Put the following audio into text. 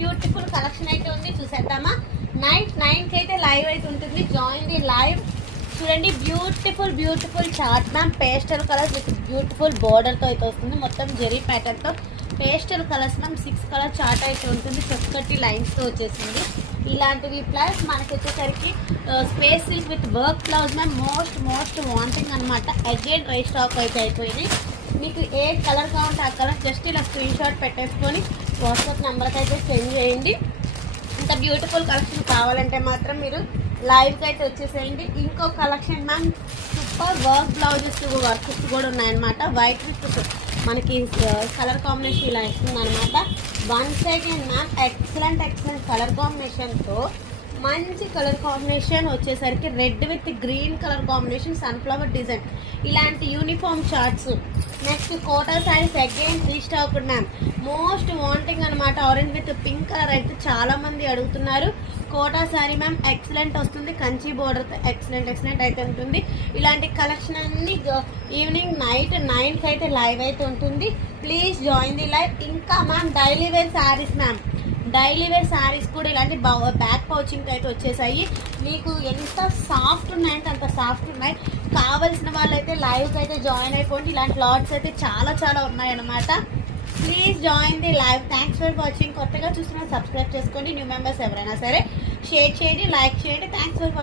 Beautiful collection అయితే ఉంది, చూసేద్దామా. నైట్ 9కి అయితే లైవ్ అయితే ఉంటుంది. Join the live. చూడండి, beautiful chart ma'am. Pastel colours with beautiful బోర్డర్తో అయితే వస్తుంది. మొత్తం జెరీ ప్యాటర్న్తో pastel colours ma'am. 6 colour chart అయితే ఉంటుంది. చక్కటి లైన్స్తో వచ్చేసింది ఇలాంటివి. ప్లస్ మనకి వచ్చేసరికి space silk with work blouse ma'am. Most wanting అనమాట. అగైన్ డ్రై స్టాక్ అయితే అయిపోయింది. మీకు ఏ కలర్ కావాలంటే ఆ కలర్ జస్ట్ ఇలా స్క్రీన్ షాట్ పెట్టేసుకొని వాట్సాప్ నెంబర్కి అయితే సెండ్ చేయండి. ఇంత బ్యూటిఫుల్ కలెక్షన్ కావాలంటే మాత్రం మీరు లైవ్కి అయితే వచ్చేసేయండి. ఇంకో collection ma'am, super work blouses works కూడా ఉన్నాయన్నమాట. వైట్ విత్ మనకి కలర్ కాంబినేషన్ ఇలా ఇస్తుంది అనమాట. Once again ma'am, excellent colour కాంబినేషన్తో మంచి కలర్ కాంబినేషన్ వచ్చేసరికి red with green colour combination, sunflower design, ఇలాంటి uniform charts. Next Kota saris again restock ma'am. Most wanting అనమాట. ఆరెంజ్ విత్ పింక్ కలర్ అయితే చాలా మంది అడుగుతున్నారు. కోటా శారీ మ్యామ్ ఎక్సలెంట్ వస్తుంది. కంచి బోర్డర్ ఎక్సలెంట్ అయితే ఉంటుంది. ఇలాంటి కలెక్షన్ అన్ని ఈవినింగ్ నైట్ 9కి అయితే లైవ్ అయితే ఉంటుంది. Please join the live. ఇంకా ma'am daily wear saris ma'am. Daily wear saris కూడా ఇలాంటి బ్యాక్ పౌచింగ్ అయితే వచ్చేసాయి. మీకు ఎంత సాఫ్ట్ ఉన్నాయంటే అంత సాఫ్ట్ ఉన్నాయి. కావాల్సిన వాళ్ళైతే లైవ్కి అయితే జాయిన్ అయిపోండి. ఇలాంటి లాట్స్ అయితే చాలా ఉన్నాయన్నమాట. Please join the live. Thanks for watching. కొత్తగా చూస్తున్న సబ్స్క్రైబ్ చేసుకోండి. న్యూ మెంబర్స్ ఎవరైనా సరే షేర్ చేయండి, లైక్ చేయండి. Thanks for